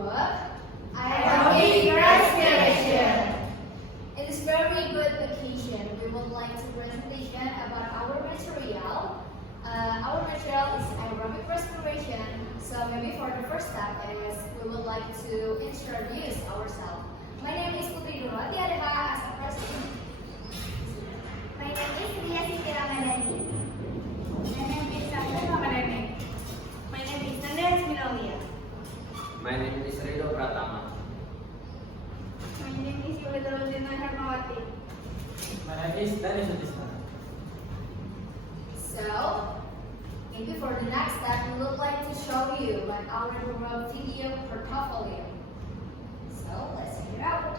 group aerobic respiration. In this very good occasion, we would like to presentation about our material. Our material is aerobic respiration. So maybe for the first step is we would like to introduce ourselves. My name is Putri Nurwati Adeha as a president. My name is Ria Siti Ramadhani. My name is Safra Ramadhani. My name is Nanda Hasminawiya. My name is Rido Pratama. My name is Yulidarudina Hermawati. My name is Dani Sutisna. So maybe for the next step, we would like to show you like our group video portfolio. So let's check it out.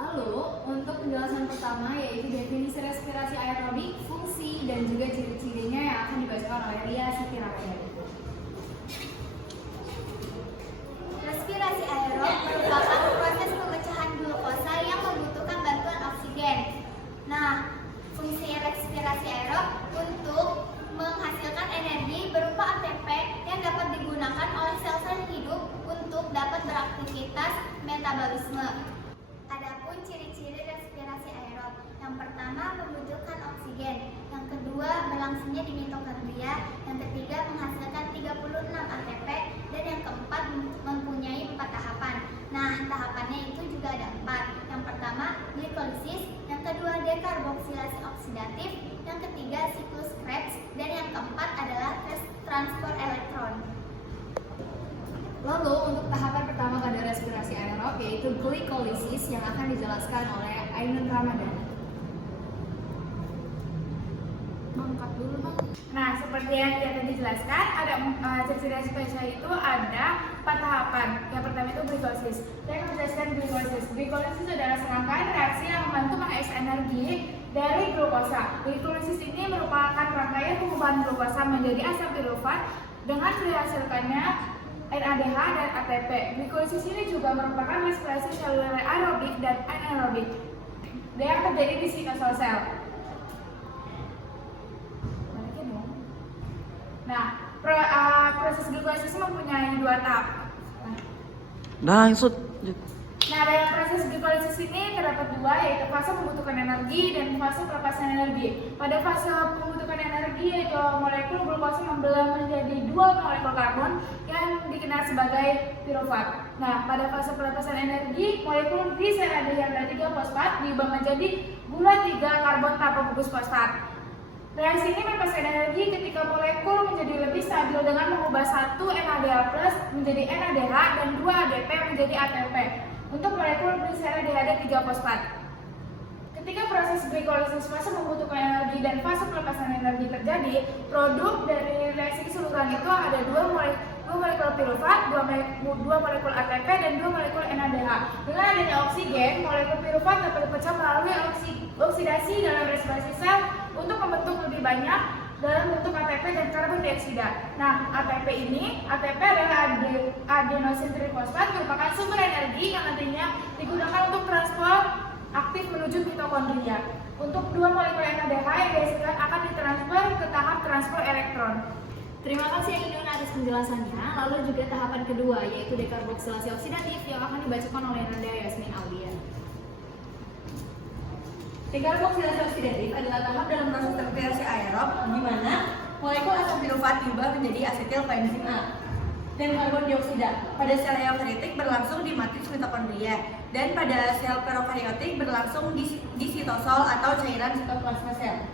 Lalu, untuk penjelasan pertama yaitu definisi respirasi aerobik, fungsi, dan juga ciri-cirinya yang akan dibacakan oleh Ria Siti Ramadhani. Respirasi aerob merupakan proses pemecahan glukosa yang membutuhkan bantuan oksigen. Nah, fungsi respirasi aerob untuk menghasilkan energi berupa ATP yang dapat digunakan oleh sel-sel hidup untuk dapat beraktivitas metabolisme. Adapun ciri-ciri respirasi aerob, yang pertama membutuhkan oksigen, yang kedua berlangsungnya di mitokondria, yang ketiga menghasilkan 36 ATP, dan yang keempat mempunyai 4 tahapan. Nah, tahapannya itu juga ada 4. Yang pertama glikolisis, yang kedua dekarboksilasi oksidatif, yang ketiga siklus Krebs, dan yang keempat adalah transport elektron. Lalu untuk tahapan pertama pada respirasi aerob yaitu glikolisis yang akan dijelaskan oleh Ainun Ramadhani. Mengangkat dulu dong. Nah, seperti yang kita tadi jelaskan, ada ciri-ciri respirasi itu ada 4 tahapan. Yang pertama itu glikolisis. Saya menjelaskan glikolisis. Glikolisis adalah serangkaian reaksi yang membantu mengekstrak energi dari glukosa. Glikolisis ini merupakan rangkaian pengubahan glukosa menjadi asam pirufat dengan dihasilkannya NADH dan ATP. Glikolisis ini juga merupakan respirasi seluler aerobik dan anaerobik yang terjadi di siklus sel. Nah, proses glikolisis mempunyai 2 tahap. Nah, Sud. Nah, dalam proses glikolisis ini terdapat 2, yaitu fase membutuhkan energi dan fase pelepasan energi. Pada fase membutuhkan energi energi yaitu molekul glukosa membelah menjadi dua molekul karbon yang dikenal sebagai pirufat. Nah, pada fase pelepasan energi, molekul gliseraldehyat dan 3 fosfat diubah menjadi gula 3 karbon tanpa gugus fosfat. Reaksi ini melepaskan energi ketika molekul menjadi lebih stabil dengan mengubah 1 NADH+ menjadi NADH dan 2 ADP menjadi ATP untuk molekul gliseraldehyat dan 3 fosfat. Ketika proses glikolisis fase membutuhkan energi dan fase pelepasan energi terjadi, produk dari reaksi keseluruhan itu ada 2 molekul pirufat, 2 molekul ATP, dan 2 molekul NADH. Dengan adanya oksigen, molekul pirufat dapat dipecah melalui oksidasi dalam respirasi sel untuk membentuk lebih banyak dalam bentuk ATP dan karbon dioksida. Nah, ATP adalah adenosin trifosfat, merupakan sumber energi yang nantinya digunakan untuk transport aktif menuju mitokondria. Untuk 2 molekul NADH yang dihasilkan akan ditransfer ke tahap transfer elektron. Terima kasih Ainun atas penjelasannya. Lalu juga tahapan kedua yaitu dekarboksilasi oksidatif yang akan dibacakan oleh Nanda Yasmin Aulia. Dekarboksilasi oksidatif adalah tahap dalam proses reaksi aerob di mana molekul asam pirufat diubah menjadi asetil koenzim A dan karbon dioksida. Pada sel eukariotik berlangsung di matriks mitokondria dan pada sel prokariotik berlangsung di sitosol atau cairan sitoplasma sel.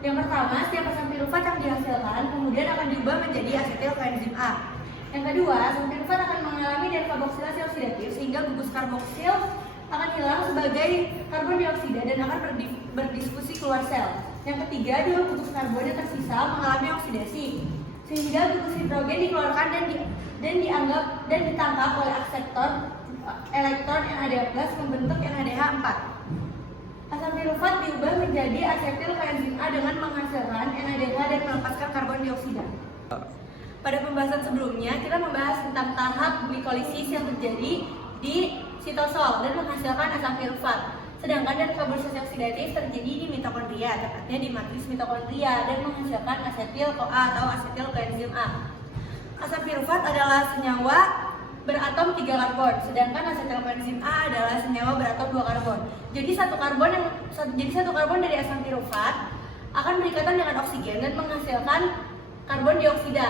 Yang pertama, setiap asam pirufat yang dihasilkan kemudian akan diubah menjadi asetil koenzim A. Yang kedua, asam pirufat akan mengalami dekarboksilasi oksidatif sehingga gugus karboksil akan hilang sebagai karbon dioksida dan akan berdiskusi keluar sel. Yang ketiga, 2 gugus karbon yang tersisa mengalami oksidasi sehingga gugus hidrogen dikeluarkan dan ditangkap oleh akseptor elektron NADH+ membentuk NADH4. Asam pirufat diubah menjadi asetil koenzim A dengan menghasilkan NADH dan melepaskan karbon dioksida. Pada pembahasan sebelumnya, kita membahas tentang tahap glikolisis yang terjadi di sitosol dan menghasilkan asam pirufat. Sedangkan dekarboksilasi oksidatif terjadi di mitokondria, tepatnya di matriks mitokondria dan menghasilkan asetil-CoA atau asetil koenzim A. Asam pirufat adalah senyawa beratom 3 karbon, sedangkan asetil koenzim A adalah senyawa beratom 2 karbon. Jadi satu karbon dari asam pirufat akan berikatan dengan oksigen dan menghasilkan karbon dioksida.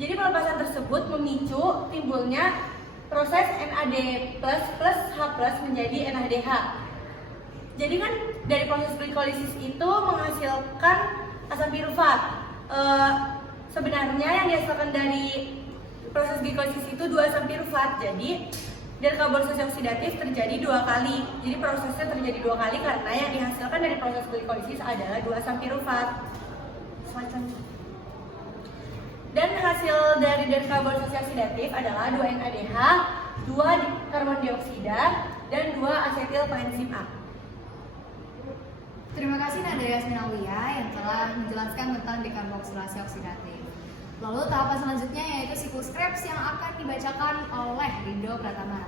Jadi pelepasan tersebut memicu timbulnya proses NAD+ plus H+ menjadi NADH. Jadi kan dari proses glikolisis itu menghasilkan asam pirufat. Sebenarnya yang dihasilkan dari proses glikolisis itu 2 asam pirufat. Jadi dekarboksilasi oksidatif terjadi 2 kali. Jadi prosesnya terjadi 2 kali karena yang dihasilkan dari proses glikolisis adalah 2 asam pirufat. Dan hasil dari dekarboksilasi oksidatif adalah 2 NADH, 2 karbon dioksida, dan 2 asetil koenzim A. Terima kasih Nanda Yasmin Aulia yang telah menjelaskan tentang dekarboksilasi oksidatif. Lalu tahapan selanjutnya yaitu siklus Krebs yang akan dibacakan oleh Rido Pratama.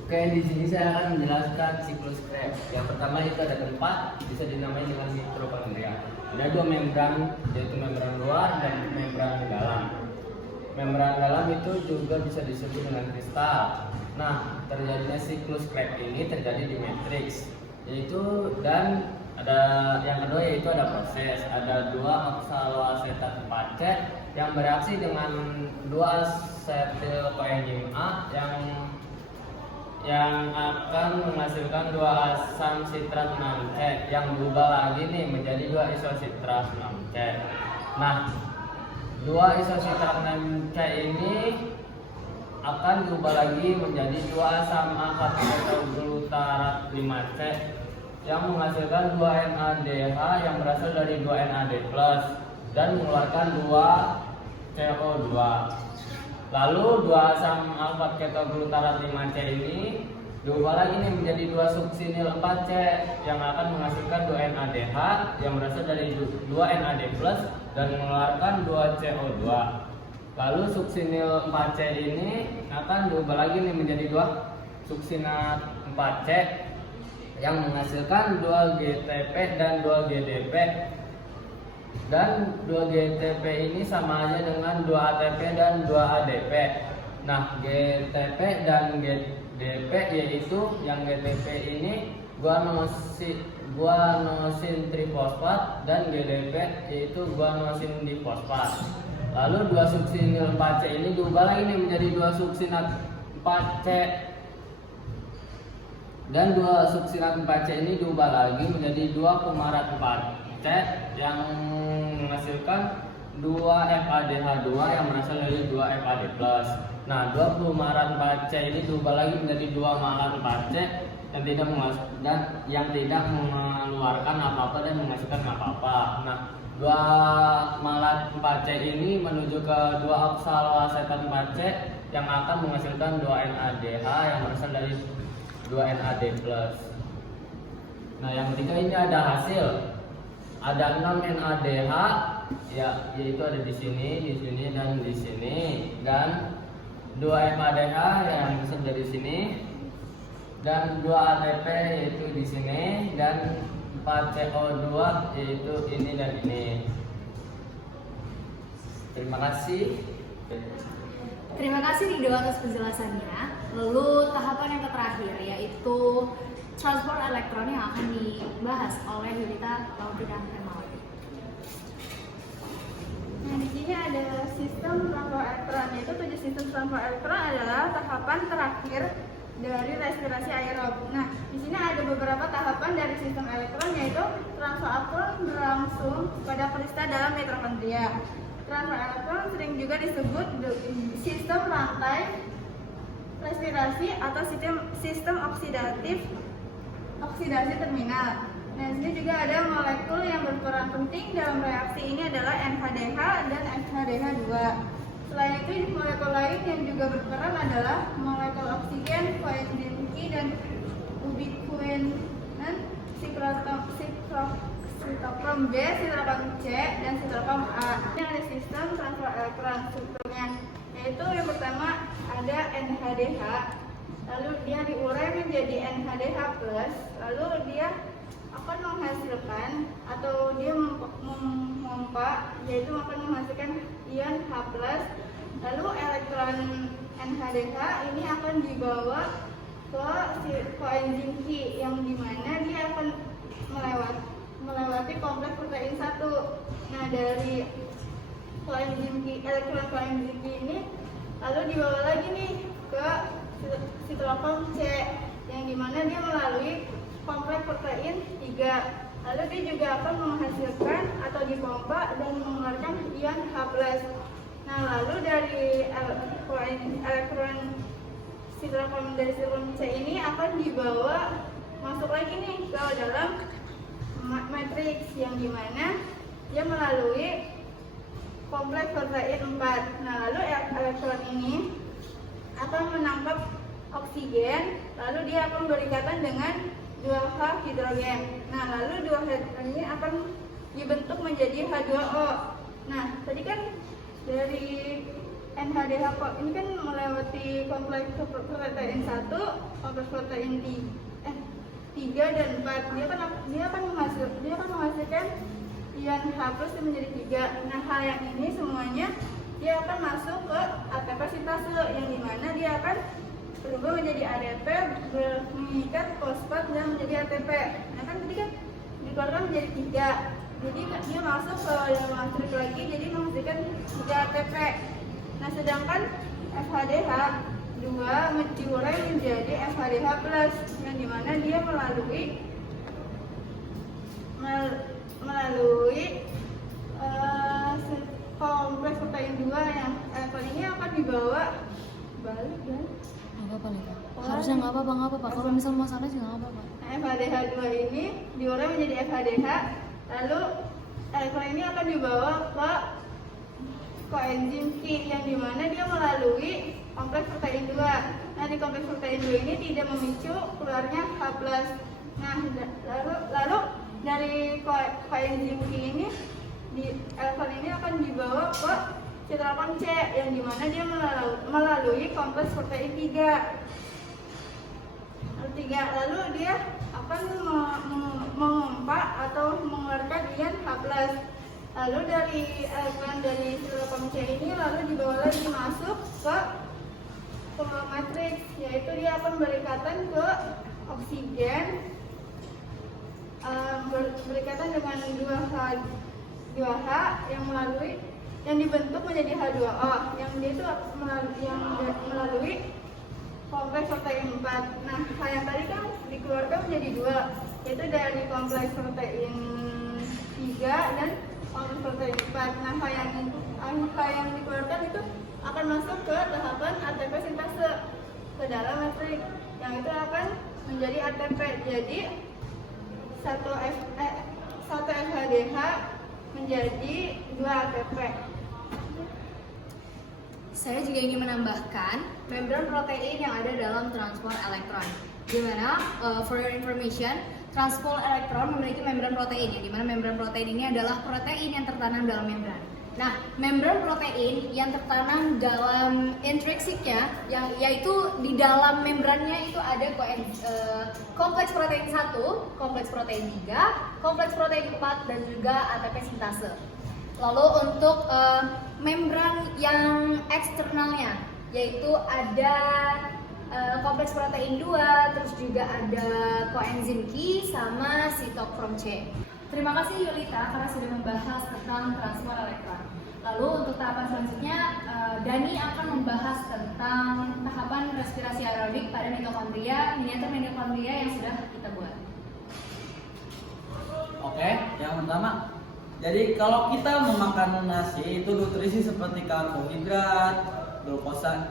Oke, di sini saya akan menjelaskan siklus Krebs. Yang pertama itu ada tempat, bisa dinamai dengan mitokondria. Ada 2 membran, yaitu membran luar dan membran dalam. Membran dalam itu juga bisa disebut dengan kristal. Nah, terjadinya siklus Krebs ini terjadi di matriks, yaitu dan ada yang kedua yaitu ada proses, ada 2 oksaloasetat 4C yang bereaksi dengan 2 asetil koenzim A yang akan menghasilkan 2 asam sitrat 6C yang berubah lagi nih menjadi 2 isositrat 6C. Nah, 2 isositrat 6C ini akan diubah lagi menjadi 2 asam alfa-ketoglutarate 5C yang menghasilkan 2 NADH yang berasal dari 2 NAD+ dan mengeluarkan 2 CO2. Lalu 2 asam alfa-ketoglutarate 5C ini diubah lagi nih menjadi 2 suksinil 4C yang akan menghasilkan 2 NADH yang berasal dari 2 NAD+ dan mengeluarkan 2 CO2. Lalu suksinil 4C ini akan diubah lagi nih menjadi 2 suksinat 4C yang menghasilkan 2 GTP dan 2 GDP. Dan 2 GTP ini sama aja dengan 2 ATP dan 2 ADP. Nah, GTP dan GDP yaitu yang GTP ini guanosin trifosfat dan GDP yaitu guanosin difosfat. Lalu 2 suksinil 4C ini diubah lagi nih menjadi 2 suksinat 4C dan 2 suksinat 4C ini diubah lagi menjadi 2 fumarat 4C yang menghasilkan 2 FADH2 yang berasal dari 2 FAD+. Nah, 2 fumarat 4C ini diubah lagi menjadi 2 malat 4C yang tidak mengeluarkan apa-apa dan menghasilkan apa-apa. Nah, 2 malat 4C ini menuju ke 2 oksaloasetat 4C yang akan menghasilkan 2 NADH yang berasal dari 2 NAD+. Nah, yang ketiga ini ada hasil. Ada 6 NADH ya, yaitu ada di sini dan di sini, dan 2 FADH yang berasal dari sini, dan 2 ATP yaitu di sini, dan 4 CO2 yaitu ini dan ini. Terima kasih. Terima kasih Rido atas penjelasannya. Lalu tahapan yang terakhir yaitu transport elektron yang akan dibahas oleh Yulita Laurina Hermawan. Nah, di sini ada sistem transfer elektron, yaitu 7 sistem transfer elektron adalah tahapan terakhir dari respirasi aerob. Nah, di sini ada beberapa tahapan dari sistem elektron, yaitu transfer elektron berlangsung pada kristal dalam mitokondria. Transfer elektron sering juga disebut sistem rantai respirasi atau sistem oksidasi terminal. Nah, di sini juga ada molekul yang berperan penting dalam reaksi ini adalah NHDH dan NHDH2. Selain itu, molekul lain yang juga berperan adalah molekul oksigen, koenzim Q dan ubiquinone, sitokrom B, sitokrom C, dan sitokrom A. Ini ada sistem transfer elektron strukturnya, yaitu yang pertama ada NHDH, lalu dia diurai menjadi NHDH+, lalu dia akan menghasilkan atau dia memompa, yaitu akan menghasilkan ion H+, lalu elektron NHDH ini akan dibawa ke koenzim Q yang dimana dia akan melewati kompleks protein 1. Nah, dari koenzim Q, elektron koenzim Q ini lalu dibawa lagi nih ke sitokrom C yang dimana dia melalui kompleks protein 3. Lalu dia juga akan menghasilkan atau dipompa dan mengeluarkan ion H+. Nah, lalu dari elektron sitokrom dari sitokrom C ini akan dibawa masuk lagi nih ke dalam matriks yang dimana dia melalui kompleks protein 4. Nah, lalu elektron ini akan menangkap oksigen, lalu dia akan berikatan dengan 2H hidrogen. Nah, lalu 2 hidrogen ini akan dibentuk menjadi H2O. Nah, tadi kan dari NHDH ini kan melewati kompleks protein 1, kompleks protein 3 dan 4. Dia akan menghasilkan ion H+ yang menjadi 3. Nah, hal yang ini semuanya dia akan masuk ke ATP sintase yang dimana dia akan berubah menjadi ADP, mengikat fosfat dan menjadi ATP. Nah, kan tadi kan dikeluarkan menjadi 3. Jadi dia masuk ke dalam matriks lagi, jadi menghasilkan 3 ATP. Nah, sedangkan FHDH 2 diurai menjadi FHDH+ yang dimana dia melalui kompleks protein 2 yang elektron ini akan dibawa balik ya. Nggak apa-apa nih Kak. Harusnya nggak apa-apa. Kalau misal masalah sih nggak apa-apa. Nah, FHDH2 ini diurai menjadi FHDH, lalu elektron ini akan dibawa ke koenzim Q yang dimana dia melalui kompleks protein 2. Nah, di kompleks protein 2 ini tidak memicu keluarnya H+. Nah, lalu dari koenzim Q ini elektron ini akan dibawa ke sitokrom C yang dimana dia melalui kompleks protein 3. Lalu dia akan memompa atau mengeluarkan ion H+. Lalu dari elektron dari sitokrom C ini lalu dibawa lagi masuk ke matriks, yaitu dia akan berikatan ke oksigen, berkaitan dengan 2H yang dibentuk menjadi H2O yang dia itu melalui kompleks protein 4. Nah, H yang tadi kan dikeluarkan menjadi 2, yaitu dari kompleks protein 3 dan kompleks protein 4. Nah, H yang dikeluarkan itu akan masuk ke tahapan ATP sintase ke dalam matrik, yang itu akan menjadi ATP. Jadi 1 FHDH menjadi 2 ATP. Saya juga ingin menambahkan membran protein yang ada dalam transport elektron. Di mana, for your information, transport elektron memiliki membran protein, yang dimana membran protein ini adalah protein yang tertanam dalam membran. Nah, membran protein yang tertanam dalam intrinsiknya, yaitu di dalam membrannya itu ada kompleks protein 1, kompleks protein 3, kompleks protein 4, dan juga ATP sintase. Lalu untuk membran yang eksternalnya, yaitu ada kompleks protein 2, terus juga ada koenzim Q sama sitokrom C. Terima kasih Yulita karena sudah membahas tentang transport elektron. Lalu untuk tahapan selanjutnya, Dani akan membahas tentang tahapan respirasi aerobik pada mitokondria, miniatur mitokondria yang sudah kita buat. Oke, yang pertama, jadi kalau kita memakan nasi itu nutrisi seperti karbohidrat,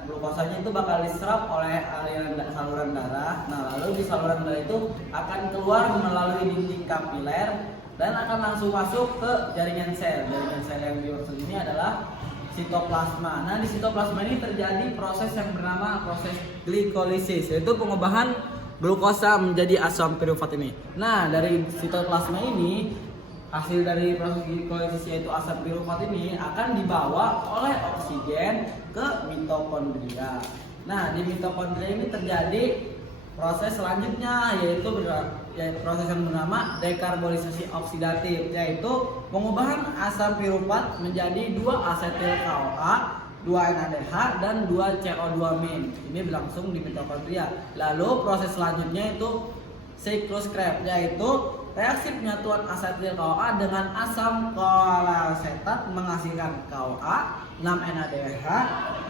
glukosanya itu bakal diserap oleh saluran darah. Nah, lalu di saluran darah itu akan keluar melalui dinding kapiler dan akan langsung masuk ke jaringan sel. Jaringan sel yang dimaksud ini adalah sitoplasma. Nah, di sitoplasma ini terjadi proses yang bernama proses glikolisis, yaitu pengubahan glukosa menjadi asam pirufat ini. Nah, dari sitoplasma ini, hasil dari proses glikolisis yaitu asam pirufat ini akan dibawa oleh oksigen ke mitokondria. Nah, di mitokondria ini terjadi proses selanjutnya yaitu proses yang bernama dekarbonisasi oksidatif, yaitu pengubahan asam pirufat menjadi 2 asetil CoA, 2 NADH dan 2 CO2-. Ini berlangsung di mitokondria. Lalu proses selanjutnya itu siklus Krebs, yaitu reaksi penyatuan asetil CoA dengan asam koalasetat menghasilkan CoA, 6 NADH,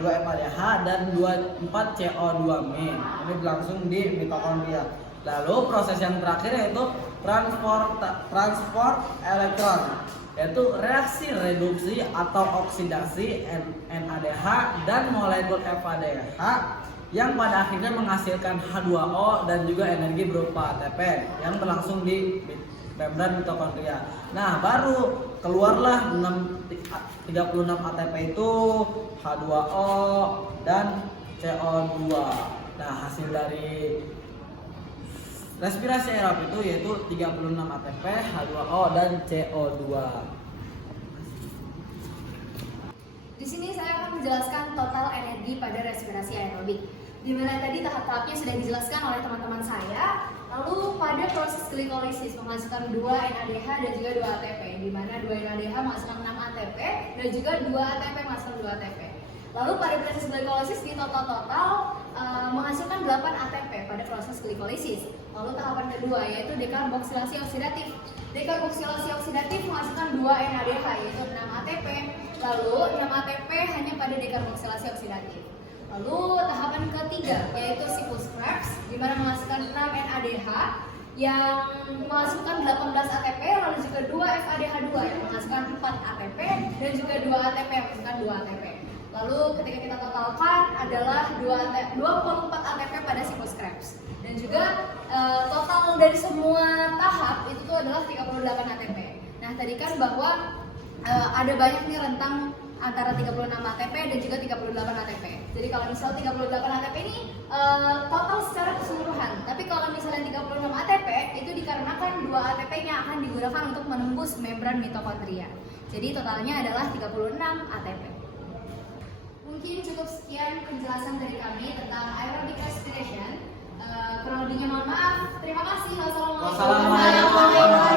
2 FADH dan 4 CO2-. Ini berlangsung di mitokondria. Lalu proses yang terakhir yaitu transport elektron, yaitu reaksi reduksi atau oksidasi NADH dan molekul FADH yang pada akhirnya menghasilkan H2O dan juga energi berupa ATP yang berlangsung di membran mitokondria. Nah, baru keluarlah 36 ATP itu H2O dan CO2. Nah, hasil dari respirasi aerob itu yaitu 36 ATP, H2O dan CO2. Di sini saya akan menjelaskan total energi pada respirasi aerobik, di mana tadi tahap-tahapnya sudah dijelaskan oleh teman-teman saya. Lalu pada proses glikolisis menghasilkan 2 NADH dan juga 2 ATP, di mana 2 NADH menghasilkan 6 ATP dan juga 2 ATP menghasilkan 2 ATP. Lalu pada proses glikolisis di total menghasilkan 8 ATP pada proses glikolisis. Lalu tahapan kedua yaitu dekarboksilasi oksidatif. Dekarboksilasi oksidatif menghasilkan 2 NADH yaitu 6 ATP. Lalu 6 ATP hanya pada dekarboksilasi oksidatif. Lalu tahapan ketiga yaitu siklus Krebs, di mana menghasilkan 6 NADH yang menghasilkan 18 ATP, lalu juga 2 FADH2 yang menghasilkan 4 ATP dan juga 2 ATP yang menghasilkan 2 ATP. Lalu ketika kita totalkan adalah 24 ATP pada siklus Krebs. Dan juga total dari semua tahap itu adalah 38 ATP. Nah, tadi kan bahwa ada banyak nih rentang antara 36 ATP dan juga 38 ATP. Jadi kalau misal 38 ATP ini total secara keseluruhan. Tapi kalau misalnya 36 ATP itu dikarenakan 2 ATP-nya akan digunakan untuk menembus membran mitokondria. Jadi totalnya adalah 36 ATP. Mungkin cukup sekian penjelasan dari kami tentang aerobic respiration. Kurang lebihnya mohon maaf. Terima kasih. Wassalamualaikum warahmatullahi wabarakatuh.